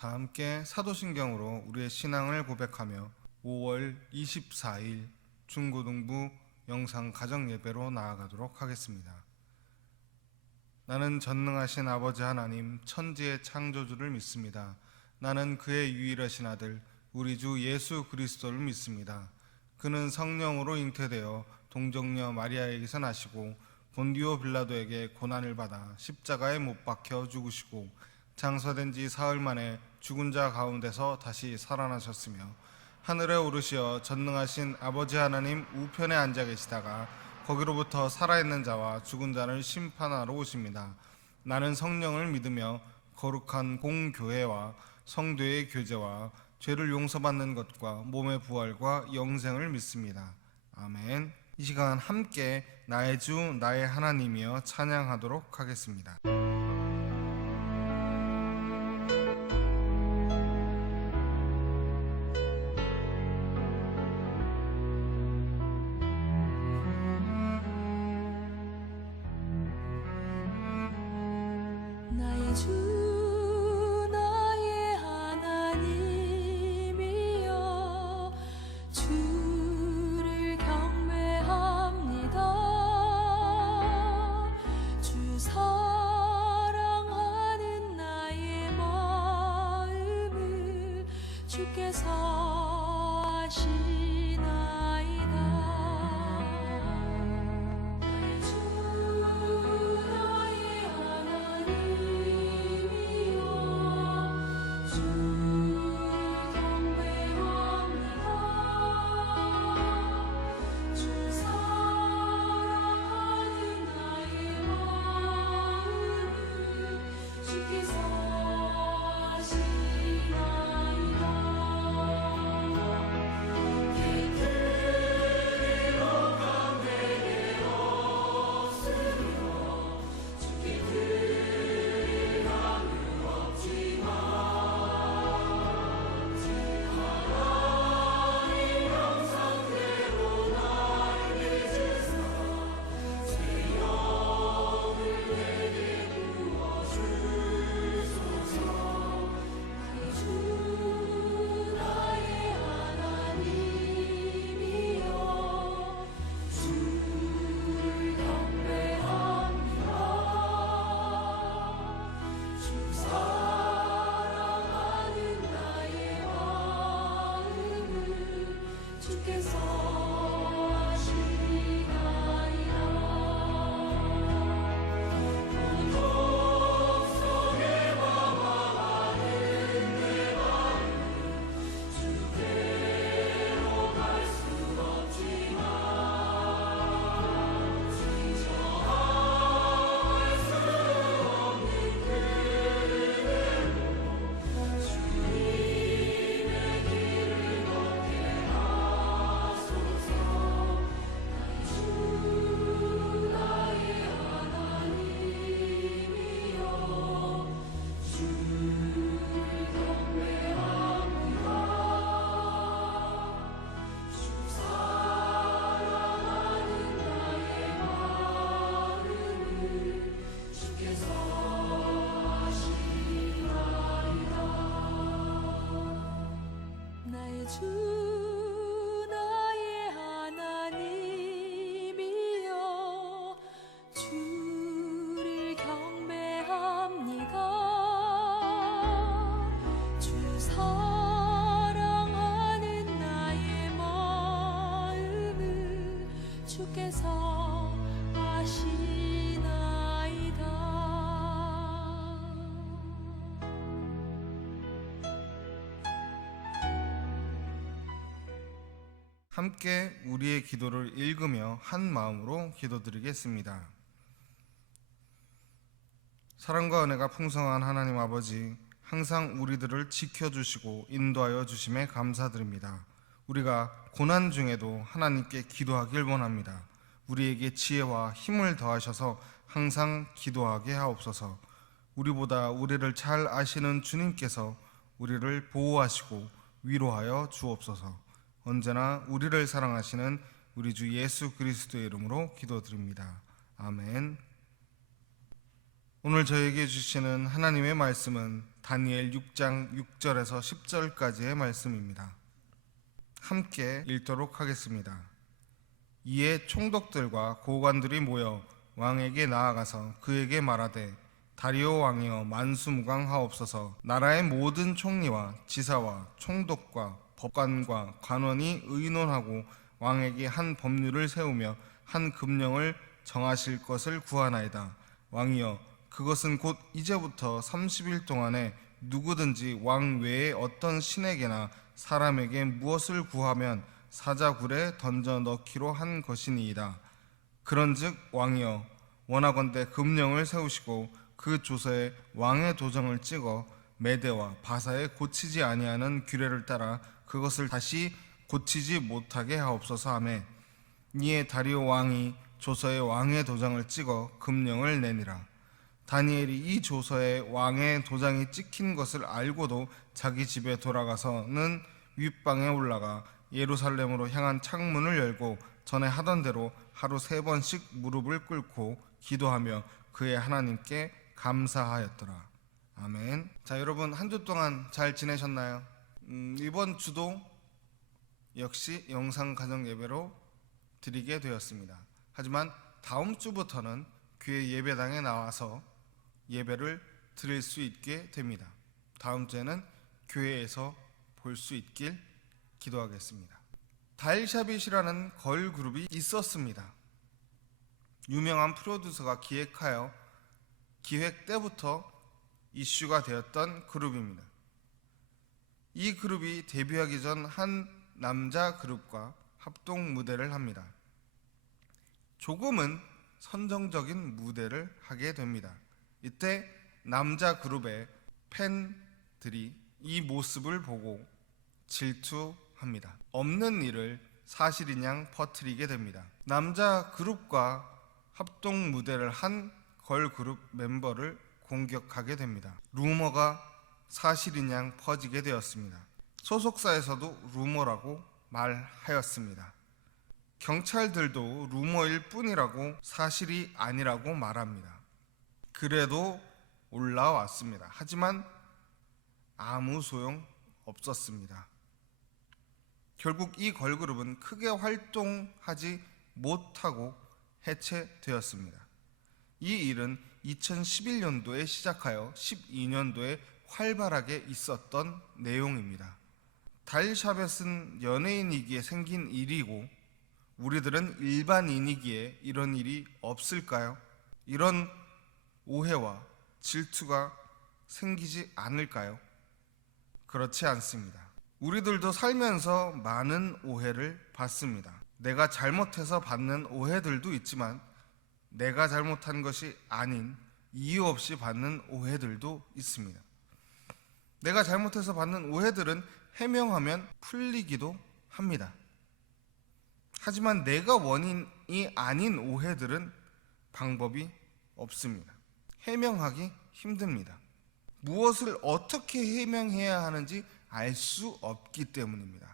다 함께 사도신경으로 우리의 신앙을 고백하며 5월 24일 중고등부 영상 가정예배로 나아가도록 하겠습니다. 나는 전능하신 아버지 하나님 천지의 창조주를 믿습니다. 나는 그의 유일하신 아들 우리 주 예수 그리스도를 믿습니다. 그는 성령으로 잉태되어 동정녀 마리아에게서 나시고 본디오 빌라도에게 고난을 받아 십자가에 못 박혀 죽으시고 장사된 지 사흘 만에 죽은 자 가운데서 다시 살아나셨으며 하늘에 오르시어 전능하신 아버지 하나님 우편에 앉아 계시다가 거기로부터 살아있는 자와 죽은 자를 심판하러 오십니다. 나는 성령을 믿으며 거룩한 공교회와 성도의 교제와 죄를 용서받는 것과 몸의 부활과 영생을 믿습니다. 아멘. 이 시간 함께 나의 주 나의 하나님이여 찬양하도록 하겠습니다. 나의 주 나의 하나님이여 주를 경배합니다. 주 사랑하는 나의 마음을 주께서 아시나이다. 나의 주 나의 하나님이여 주를 경배합니다. 주 사랑하는 나의 마음을 주께서 아시나이다. 깃들어 강대에 없으며 주께 드릴 감은 없지만 하나님 형상대로 날 빚으사 새 영을 내게 부어주소서. 나의 주 나의 하나님이여 주를 경배합니다. 주 사랑하는 나의 마음을 주께서 아시나이다. 온 속에 방황하는 내 마음 주께로 갈 수 없지만 지정할 수 없는 그대로 주님의 길을 걷게 하소서. 나의 주 나의 하나님이여 주를 경배합니다. 주 사랑하는 나의 마음을 주께서 아시나이다. 나의 주 나의 하나님이여 주를 경배합니다. 주 사랑하는 나의 마음을 주께서 아시나이다. 함께 우리의 기도를 읽으며 한 마음으로 기도드리겠습니다. 사랑과 은혜가 풍성한 하나님 아버지, 항상 우리들을 지켜주시고 인도하여 주심에 감사드립니다. 우리가 고난 중에도 하나님께 기도하길 원합니다. 우리에게 지혜와 힘을 더하셔서 항상 기도하게 하옵소서. 우리보다 우리를 잘 아시는 주님께서 우리를 보호하시고 위로하여 주옵소서. 언제나 우리를 사랑하시는 우리 주 예수 그리스도의 이름으로 기도드립니다. 아멘. 오늘 저에게 주시는 하나님의 말씀은 다니엘 6장 6절에서 10절까지의 말씀입니다. 함께 읽도록 하겠습니다. 이에 총독들과 고관들이 모여 왕에게 나아가서 그에게 말하되 다리오 왕이여 만수무강하옵소서. 나라의 모든 총리와 지사와 총독과 법관과 관원이 의논하고 왕에게 한 법률을 세우며 한 금령을 정하실 것을 구하나이다. 왕이여 그것은 곧 이제부터 30일 동안에 누구든지 왕 외에 어떤 신에게나 사람에게 무엇을 구하면 사자굴에 던져 넣기로 한 것이니이다. 그런즉 왕이여 원하건대 금령을 세우시고 그 조서에 왕의 도장을 찍어 메대와 바사에 고치지 아니하는 규례를 따라 그것을 다시 고치지 못하게 하옵소서 하매 이에 다리오 왕이 조서에 왕의 도장을 찍어 금령을 내니라. 다니엘이 이 조서에 왕의 도장이 찍힌 것을 알고도 자기 집에 돌아가서는 윗방에 올라가 예루살렘으로 향한 창문을 열고 전에 하던 대로 하루 3번씩 무릎을 꿇고 기도하며 그의 하나님께 감사하였더라. 아멘. 자, 여러분 한 주 동안 잘 지내셨나요? 이번 주도 역시 영상 가정 예배로 드리게 되었습니다. 하지만 다음 주부터는 교회 예배당에 나와서 예배를 드릴 수 있게 됩니다. 다음 주에는 교회에서 볼 수 있길 기도하겠습니다. 다일샤빗이라는 걸그룹이 있었습니다. 유명한 프로듀서가 기획하여 기획 때부터 이슈가 되었던 그룹입니다. 이 그룹이 데뷔하기 전 한 남자 그룹과 합동 무대를 합니다. 조금은 선정적인 무대를 하게 됩니다. 이때 남자 그룹의 팬들이 이 모습을 보고 질투합니다. 없는 일을 사실인 양 퍼뜨리게 됩니다. 남자 그룹과 합동 무대를 한 걸그룹 멤버를 공격하게 됩니다. 루머가 사실인 양 퍼지게 되었습니다. 소속사에서도 루머라고 말하였습니다. 경찰들도 루머일 뿐이라고 사실이 아니라고 말합니다. 그래도 올라왔습니다. 하지만 아무 소용 없었습니다. 결국 이 걸그룹은 크게 활동하지 못하고 해체되었습니다. 이 일은 2011년도에 시작하여 12년도에 활발하게 있었던 내용입니다. 다일샤벳은 연예인이기에 생긴 일이고 우리들은 일반인이기에 이런 일이 없을까요? 이런 오해와 질투가 생기지 않을까요? 그렇지 않습니다. 우리들도 살면서 많은 오해를 받습니다. 내가 잘못해서 받는 오해들도 있지만 내가 잘못한 것이 아닌 이유 없이 받는 오해들도 있습니다. 내가 잘못해서 받는 오해들은 해명하면 풀리기도 합니다. 하지만 내가 원인이 아닌 오해들은 방법이 없습니다. 해명하기 힘듭니다. 무엇을 어떻게 해명해야 하는지 알 수 없기 때문입니다.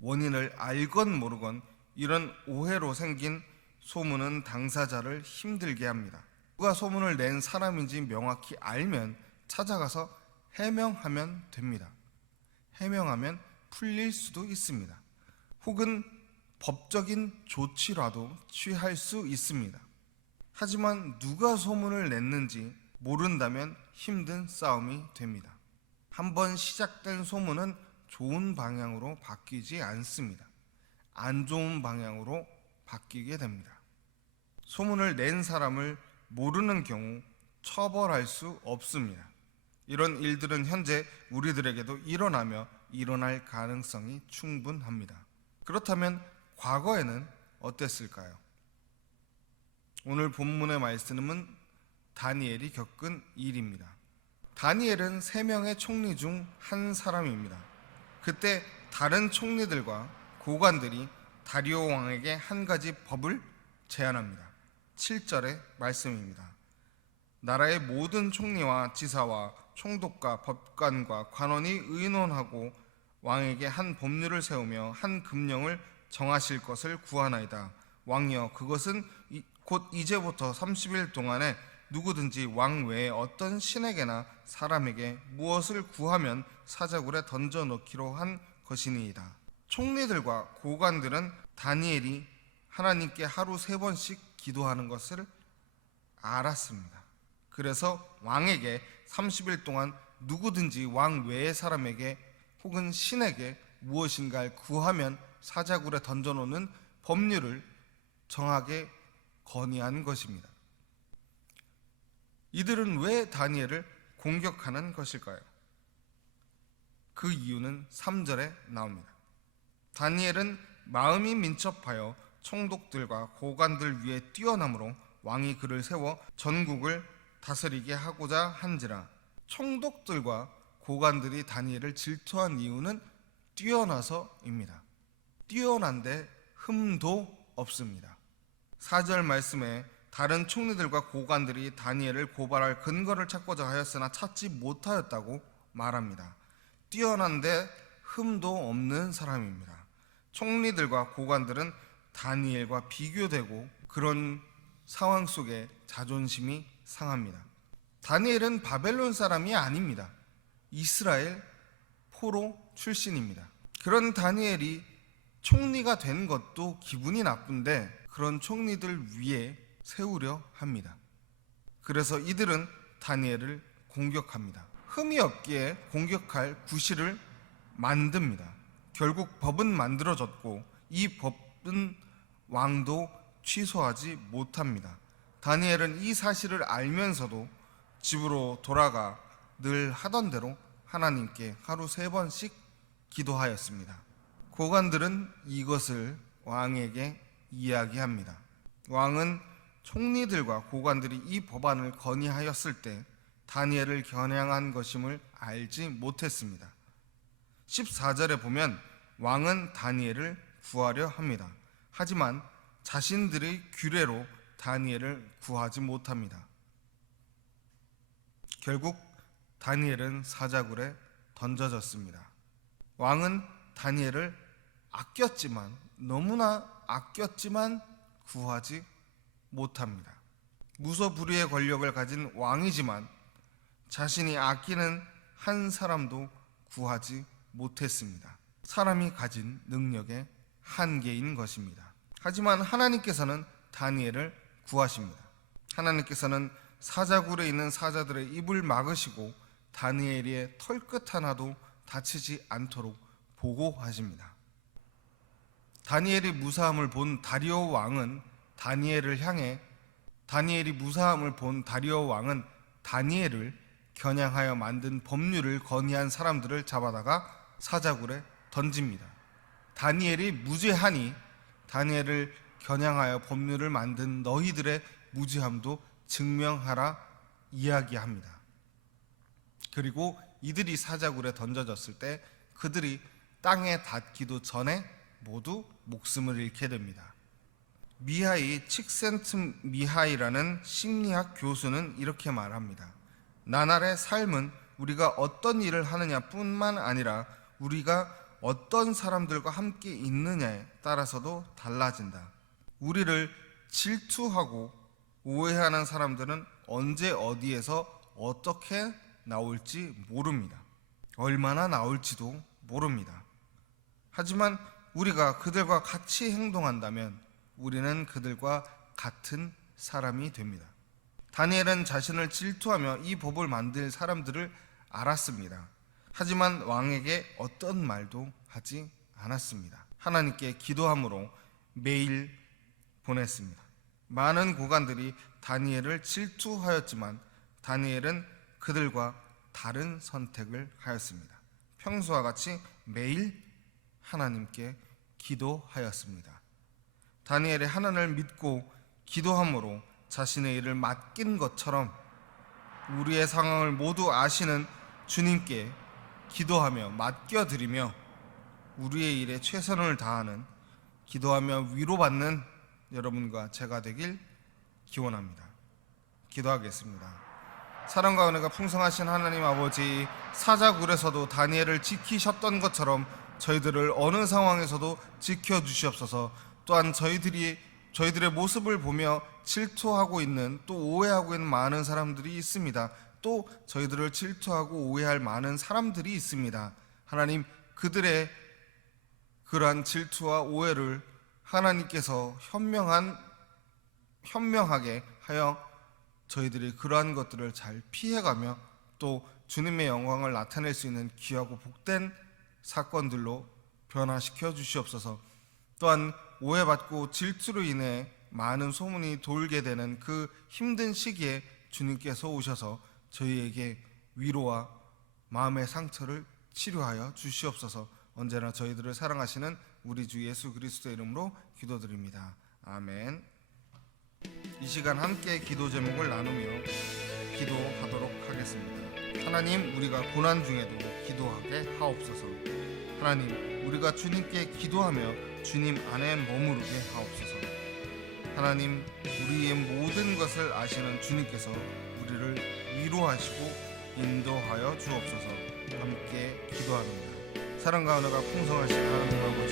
원인을 알건 모르건 이런 오해로 생긴 소문은 당사자를 힘들게 합니다. 누가 소문을 낸 사람인지 명확히 알면 찾아가서 해명하면 됩니다. 해명하면 풀릴 수도 있습니다. 혹은 법적인 조치라도 취할 수 있습니다. 하지만 누가 소문을 냈는지 모른다면 힘든 싸움이 됩니다. 한번 시작된 소문은 좋은 방향으로 바뀌지 않습니다. 안 좋은 방향으로 바뀌게 됩니다. 소문을 낸 사람을 모르는 경우 처벌할 수 없습니다. 이런 일들은 현재 우리들에게도 일어나며 일어날 가능성이 충분합니다. 그렇다면 과거에는 어땠을까요? 오늘 본문의 말씀은 다니엘이 겪은 일입니다. 다니엘은 3명의 총리 중 한 사람입니다. 그때 다른 총리들과 고관들이 다리오 왕에게 한 가지 법을 제안합니다. 7절의 말씀입니다. 나라의 모든 총리와 지사와 총독과 법관과 관원이 의논하고 왕에게 한 법률을 세우며 한 금령을 정하실 것을 구하나이다. 왕이여 그것은 곧 이제부터 30일 동안에 누구든지 왕 외에 어떤 신에게나 사람에게 무엇을 구하면 사자굴에 던져 넣기로 한 것이니이다. 총리들과 고관들은 다니엘이 하나님께 하루 3번씩 기도하는 것을 알았습니다. 그래서 왕에게 30일 동안 누구든지 왕 외의 사람에게 혹은 신에게 무엇인가를 구하면 사자굴에 던져놓는 법률을 정하게 건의한 것입니다. 이들은 왜 다니엘을 공격하는 것일까요? 그 이유는 3절에 나옵니다. 다니엘은 마음이 민첩하여 총독들과 고관들 위에 뛰어남으로 왕이 그를 세워 전국을 다스리게 하고자 한지라. 총독들과 고관들이 다니엘을 질투한 이유는 뛰어나서입니다. 뛰어난데 흠도 없습니다. 4절 말씀에 다른 총리들과 고관들이 다니엘을 고발할 근거를 찾고자 하였으나 찾지 못하였다고 말합니다. 뛰어난데 흠도 없는 사람입니다. 총리들과 고관들은 다니엘과 비교되고 그런 상황 속에 자존심이 상합니다. 다니엘은 바벨론 사람이 아닙니다. 이스라엘 포로 출신입니다. 그런 다니엘이 총리가 된 것도 기분이 나쁜데 그런 총리들 위에 세우려 합니다. 그래서 이들은 다니엘을 공격합니다. 흠이 없기에 공격할 구실을 만듭니다. 결국 법은 만들어졌고 이 법은 왕도 취소하지 못합니다. 다니엘은 이 사실을 알면서도 집으로 돌아가 늘 하던 대로 하나님께 하루 3번씩 기도하였습니다. 고관들은 이것을 왕에게 이야기합니다. 왕은 총리들과 고관들이 이 법안을 건의하였을 때 다니엘을 겨냥한 것임을 알지 못했습니다. 14절에 보면 왕은 다니엘을 구하려 합니다. 하지만 자신들의 규례로 다니엘을 구하지 못합니다. 결국 다니엘은 사자굴에 던져졌습니다. 왕은 다니엘을 너무나 아꼈지만 구하지 못합니다. 무소불위의 권력을 가진 왕이지만 자신이 아끼는 한 사람도 구하지 못했습니다. 사람이 가진 능력의 한계인 것입니다. 하지만 하나님께서는 다니엘을 구하십니다. 하나님께서는 사자굴에 있는 사자들의 입을 막으시고 다니엘의 털끝 하나도 다치지 않도록 보호하십니다. 다니엘이 무사함을 본 다리오 왕은 다니엘을 겨냥하여 만든 법률을 건의한 사람들을 잡아다가 사자굴에 던집니다. 다니엘이 무죄하니 다니엘을 겨냥하여 법률을 만든 너희들의 무죄함도 증명하라 이야기합니다. 그리고 이들이 사자굴에 던져졌을 때 그들이 땅에 닿기도 전에 모두 목숨을 잃게 됩니다. 미하이 칙센트 미하이라는 심리학 교수는 이렇게 말합니다. 나날의 삶은 우리가 어떤 일을 하느냐 뿐만 아니라 우리가 어떤 사람들과 함께 있느냐에 따라서도 달라진다. 우리를 질투하고 오해하는 사람들은 언제 어디에서 어떻게 나올지 모릅니다. 얼마나 나올지도 모릅니다. 하지만 우리가 그들과 같이 행동한다면 우리는 그들과 같은 사람이 됩니다. 다니엘은 자신을 질투하며 이 법을 만들 사람들을 알았습니다. 하지만 왕에게 어떤 말도 하지 않았습니다. 하나님께 기도함으로 매일 보냈습니다. 많은 고관들이 다니엘을 질투하였지만 다니엘은 그들과 다른 선택을 하였습니다. 평소와 같이 매일 하나님께 기도하였습니다. 다니엘이 하나님을 믿고 기도함으로 자신의 일을 맡긴 것처럼 우리의 상황을 모두 아시는 주님께 기도하며 맡겨드리며 우리의 일에 최선을 다하는 기도하며 위로받는 여러분과 제가 되길 기원합니다. 기도하겠습니다. 사랑과 은혜가 풍성하신 하나님 아버지, 사자굴에서도 다니엘을 지키셨던 것처럼 저희들을 어느 상황에서도 지켜주시옵소서. 또한 저희들이 저희들의 모습을 보며 질투하고 있는, 또 오해하고 있는 많은 사람들이 있습니다. 또 저희들을 질투하고 오해할 많은 사람들이 있습니다. 하나님, 그들의 그러한 질투와 오해를 하나님께서 현명하게 하여 저희들이 그러한 것들을 잘 피해가며 또 주님의 영광을 나타낼 수 있는 귀하고 복된 사건들로 변화시켜 주시옵소서. 또한 오해받고 질투로 인해 많은 소문이 돌게 되는 그 힘든 시기에 주님께서 오셔서 저희에게 위로와 마음의 상처를 치료하여 주시옵소서. 언제나 저희들을 사랑하시는 우리 주 예수 그리스도의 이름으로 기도드립니다. 아멘. 이 시간 함께 기도 제목을 나누며 기도하도록 하겠습니다. 하나님, 우리가 고난 중에도 기도하게 하옵소서. 하나님, 우리가 주님께 기도하며 주님 안에 머무르게 하옵소서. 하나님, 우리의 모든 것을 아시는 주님께서 우리를 위로하시고 인도하여 주옵소서. 함께 기도합니다. 사랑과 은혜가 풍성하신 하나님 아버지,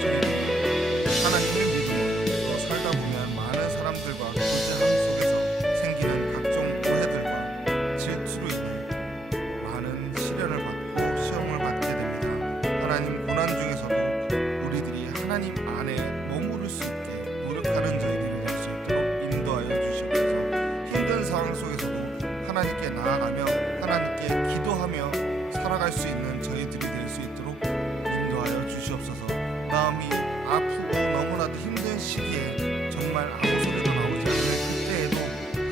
저희들이 하나님을 믿음으로 또 살다 보면 많은 사람들과 교제함 속에서 생기는 각종 오해들과 질투로 인해 많은 시련을 받고 시험을 받게 됩니다. 하나님, 고난 중에서도 우리들이 하나님 안에 머무를 수 있게 노력하는 저희들이 될 수 있도록 인도하여 주시옵소서. 힘든 상황 속에서도 하나님께 나아가며 하나님께 기도하며 살아갈 수 있는 저희들이 될 수 있도록 인도하여 주시옵소서. 마음이 아프고 너무나도 힘든 시기에 정말 아무 소리도 나오지 않을 그때에도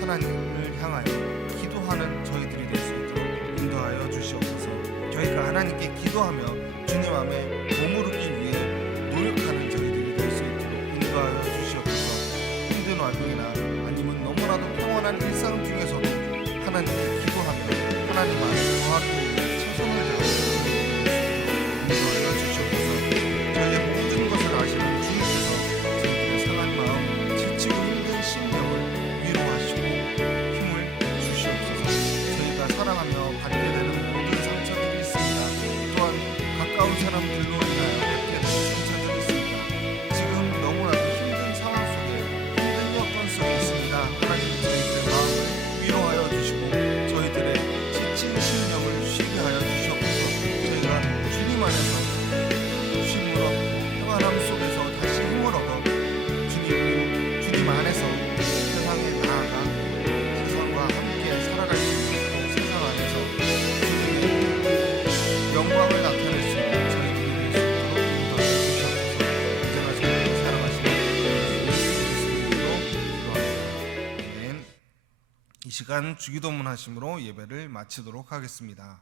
하나님을 향하여 기도하는 저희들이 될 수 있도록 인도하여 주시옵소서. 저희가 하나님께 기도하며 주님 안에 머무르기 위해 노력하는 저희들이 될 수 있도록 인도하여 주시옵소서. 힘든 와중이나 아니면 너무나도 평온한 일상 중에서도 하나님께 기도하며 하나님 안에 거하기 위해 최선을 다하는 인도하여 주시옵소서. 저희의 모든 것을 아시는 주님께서 저희들의 상한 마음, 지치고 힘든 심령을 위로하시고 힘을 주시옵소서. 저희가 사랑하며 받게 되는 모든 상처들이 있습니다. 또한 가까운 사람들로 인하여 받게 되는 상처들이 있습니다. 지금 너무나도 힘든 상황 속에 힘든 여건 속에 있습니다. 하나님, 저희들의 마음을 위로하여 주시고 저희들의 지친 심령을 쉬게 하여 주시옵소서. 저희가 주님 안에서 쉼으로 평안함 속에서 다시 힘을 얻어 주님 안에서 세상에 나아가 세상과 함께 살아갈 수 있고 세상 안에서 주님의 영광을 나타낼 수 있는 저희들이 될 수 있도록 인도하여 주시옵소서. 언제나 저희를 사랑하시는 예수 그리스도로 기도합니다. 아멘. 이 시간 주기도문 하심으로 예배를 마치도록 하겠습니다.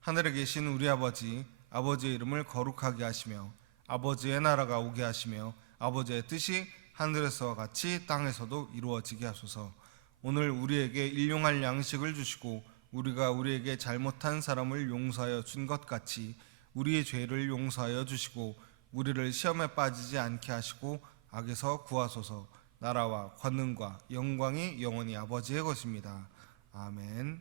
하늘에 계신 우리 아버지, 아버지의 이름을 거룩하게 하시며 아버지의 나라가 오게 하시며 아버지의 뜻이 하늘에서와 같이 땅에서도 이루어지게 하소서. 오늘 우리에게 일용할 양식을 주시고 우리가 우리에게 잘못한 사람을 용서하여 준 것 같이 우리의 죄를 용서하여 주시고 우리를 시험에 빠지지 않게 하시고 악에서 구하소서. 나라와 권능과 영광이 영원히 아버지의 것입니다. 아멘.